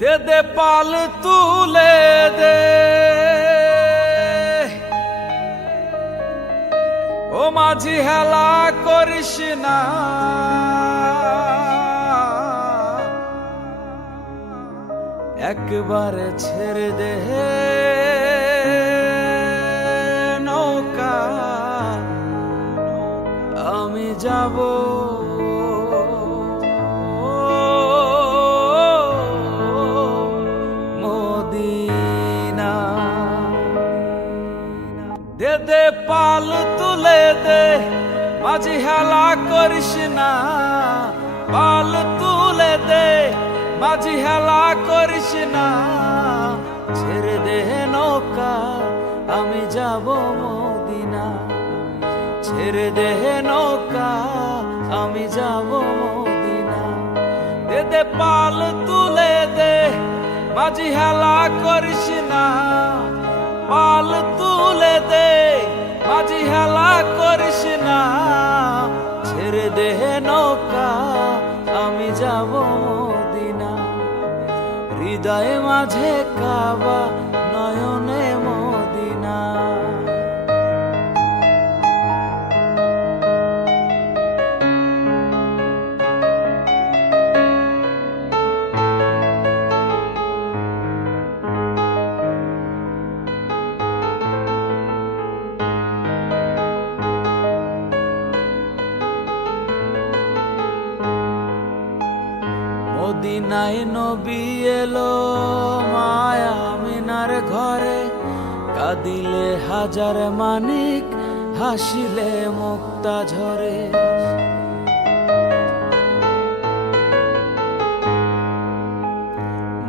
দে দে পাল তুলে দে ও মাঝি হেলা করিস না একবারে ছেড়ে দে নৌকা আমি যাব মদিনা। দে দে পাল তুলে দে মাঝি হেলা করিস না, পাল তুলে দে মাঝি হেলা করিস না, ছেড়ে দে নৌকা আমি যাব মদিনা, ছেড়ে দে নৌকা আমি যাব মদিনা। দে দে পাল তুলে দে মাঝি হেলা করিস না, পাল তুলে দে মাঝি হেলা করিস না, ছেড়ে দে নৌকা আমি যাব মদিনা। হৃদয়ে মাঝে কাবা নয়নে মদিনা। মদিনায় নবী এলো মায়া আমিনার ঘরে, কাঁদিলে হাজার মানিক হাসিলে মুক্তা ঝরে।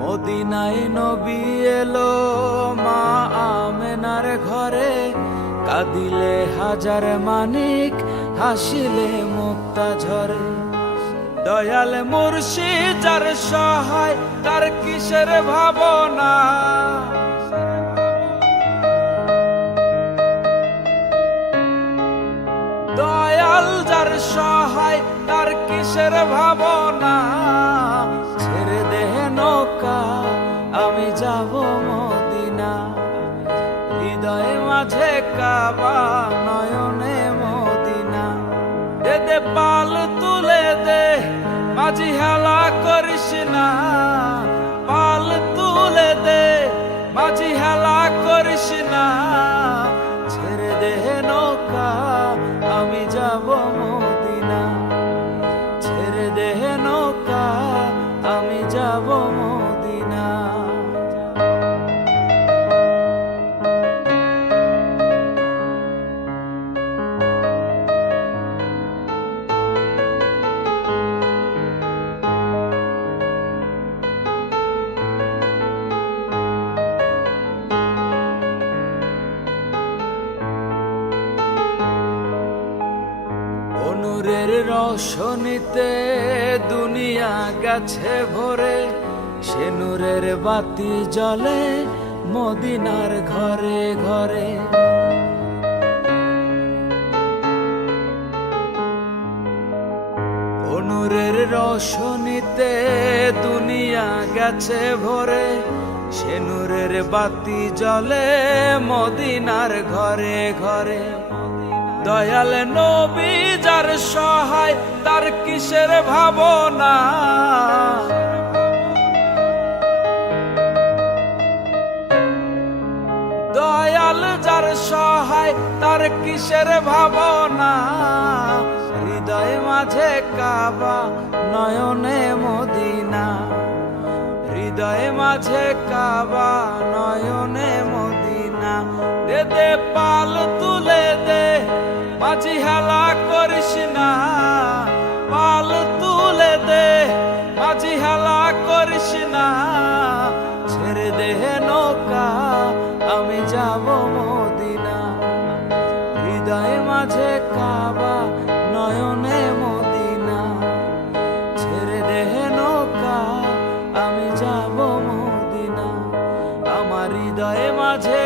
মদিনায় নবী এলো মা আমিনার ঘরে, কাঁদিলে হাজার মানিক হাসিলে মুক্তা ঝরে। দয়াল মুর্শিদ যার সহায় তার কিসের ভাবনা, দয়াল যার সহায় তার কিসের ভাবনা, ছেড়ে দে নৌকা আমি যাব মদিনা। হৃদয়ে মাঝে কাবা নয়নে মদিনা। দে দে পাল তুলে দে মাঝি হেলা করিস না, পাল তুলে দে মাঝি হেলা করিস না, ছেড়ে দে নৌকা আমি যাব মদিনা, ছেড়ে দে নৌকা আমি যাব মদিনা। নূরের রোশনীতে দুনিয়া গেছে ভরে, সে নূরের বাতি জ্বলে মদিনার ঘরে ঘরে। নূরের রোশনীতে দুনিয়া গেছে ভরে, সে নূরের বাতি জ্বলে মদিনার ঘরে ঘরে। দয়াল নবী যার সহায় তার কিসের ভাবনা, দয়াল যার সহায় তার কিসের ভাবনা। হৃদয়ে মাঝে কাবা নয়নে মদিনা, হৃদয়ে মাঝে কাবা নয়নে মদিনা। দে দে পাল তুলে দে মাঝি হেলা করিস না, পাল তুলে দে মাঝি হেলা করিস না, ছেড়ে দে নৌকা আমি যাব মদিনা। হৃদয়ে মাঝে কাবা নয়নে মদিনা, ছেড়ে দে নৌকা আমি যাব মদিনা। আমার হৃদয়ে মাঝে